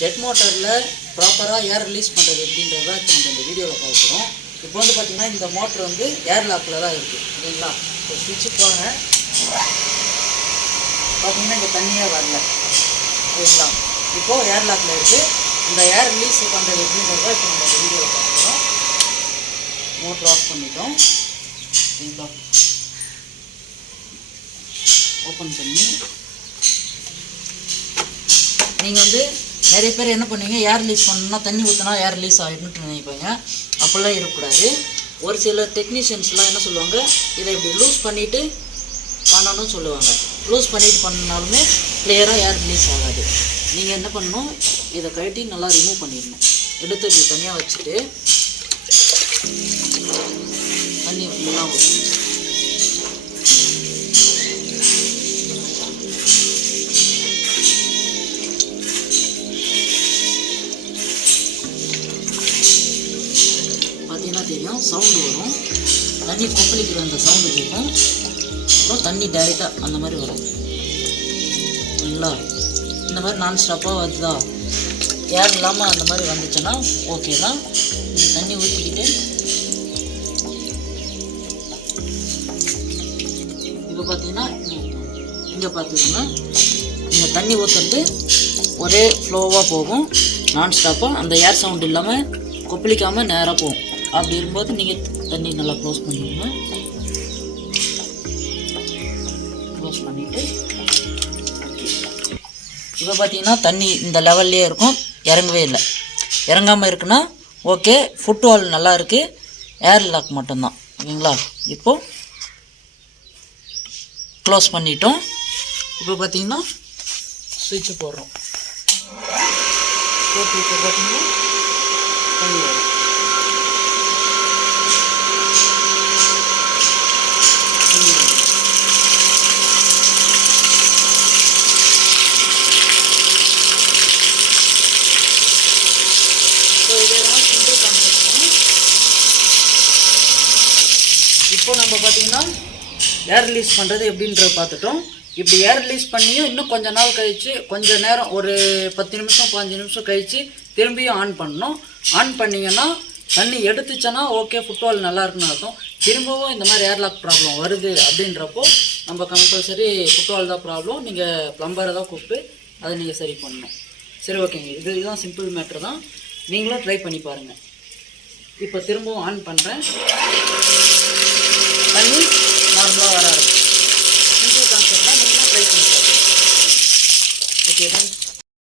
Jet மோட்டரில் ப்ராப்பராக ஏர் release பண்ணுறது எப்படின்றத இப்போ நம்ம இந்த வீடியோவில் பார்க்குறோம். இப்போ வந்து பார்த்திங்கன்னா இந்த மோட்ரு வந்து ஏர் லாக்கில் தான் இருக்குது இல்லைங்களா. இப்போ ஸ்விட்சு போகிறேன், பார்த்திங்கன்னா இங்கே தண்ணியே வரல சரிங்களா. இப்போது ஏர் லாக்கில் இருக்குது. இந்த ஏர் ரிலீஸ் பண்ணுறது எப்படின்றத இப்போ நம்ம இந்த வீடியோவில் பார்க்குறோம். மோட்ரு ஆஃப் பண்ணிட்டோம் சரிங்களா. ஓப்பன் பண்ணி நீங்கள் வந்து நிறைய பேர் என்ன பண்ணுவீங்க, ஏர் ரிலீஸ் பண்ணணும்னா தண்ணி ஊற்றினா ஏர் ரிலீஸ் ஆகிடும்னு நினைப்பீங்க. அப்படிலாம் இருக்கக்கூடாது. ஒரு சில டெக்னீஷியன்ஸ்லாம் என்ன சொல்லுவாங்க, இதை இப்படி லூஸ் பண்ணிவிட்டு பண்ணணும்னு சொல்லுவாங்க. லூஸ் பண்ணிவிட்டு பண்ணினாலுமே கிளியராக ஏர் ரிலீஸ் ஆகாது. நீங்கள் என்ன பண்ணணும், இதை கழட்டி நல்லா ரிமூவ் பண்ணிடணும். எடுத்து இப்படி தனியாக வச்சுட்டு தண்ணி ஃபுல்லாக ஊற்றணும். தெரியும் சவுண்டு வரும், தண்ணி கொப்பளிக்கிற அந்த சவுண்டு கேட்கும். அப்புறம் தண்ணி டைரெக்டாக அந்த மாதிரி வரும் சரிங்களா. இந்த மாதிரி நான் ஸ்டாப்பாக வருதா, ஏர் இல்லாமல் அந்த மாதிரி வந்துச்சுன்னா ஓகே தான். இந்த தண்ணி ஊற்றிக்கிட்டு இப்போ பார்த்தீங்கன்னா இங்கே பார்த்துக்கோங்க, இந்த தண்ணி ஊற்றுறது ஒரே ஃப்ளோவாக போகும் நான் ஸ்டாப்பாக. அந்த ஏர் சவுண்டு இல்லாமல் கொப்பளிக்காமல் நேராக போகும். அப்படி இருக்கும்போது நீங்கள் தண்ணி நல்லா க்ளோஸ் பண்ணிடுங்க. க்ளோஸ் பண்ணிவிட்டு இப்போ பார்த்தீங்கன்னா தண்ணி இந்த லெவல்லே இருக்கும், இறங்கவே இல்லை. இறங்காமல் இருக்குன்னா ஓகே, ஃபுட்வால் நல்லா இருக்குது, ஏர் லாக் மட்டும்தான் ஓகேங்களா. இப்போது க்ளோஸ் பண்ணிட்டோம். இப்போ பார்த்தீங்கன்னா ஸ்விட்சு போடுறோம். போட்டு இப்போ பார்த்தீங்கன்னா தண்ணி வரும். இப்போ நம்ம பார்த்தீங்கன்னா ஏர் ரிலீஸ் பண்ணுறது எப்படின்றத பார்த்துட்டோம். இப்படி ஏர் ரிலீஸ் பண்ணியும் இன்னும் கொஞ்சம் நாள் கழித்து, கொஞ்சம் நேரம் ஒரு 10 நிமிஷம் 15 நிமிஷம் கழித்து திரும்பியும் ஆன் பண்ணணும். ஆன் பண்ணிங்கன்னா தண்ணி எடுத்துச்சோன்னா ஓகே, ஃபுட்வால் நல்லா இருக்குன்னு அர்த்தம். திரும்பவும் இந்த மாதிரி ஏர் லாக் ப்ராப்ளம் வருது அப்படின்றப்போ நம்ம கம்பல்சரி ஃபுட்வால் தான் ப்ராப்ளம், நீங்கள் ப்ளம்பரை தான் கூப்பிட்டு அதை நீங்கள் சரி பண்ணணும். சரி ஓகேங்க, இதுதான் சிம்பிள் மேட்ரு தான். நீங்களும் ட்ரை பண்ணி பாருங்கள். இப்போ திரும்பவும் ஆன் பண்ணுறேன், தண்ணி நார்மலாக வர ஆரம்பிச்சு. சிம்பிள் கான்செப்ட் தான், நீங்களும் ட்ரை பண்ணி பாருங்கள். ஓகே தான்.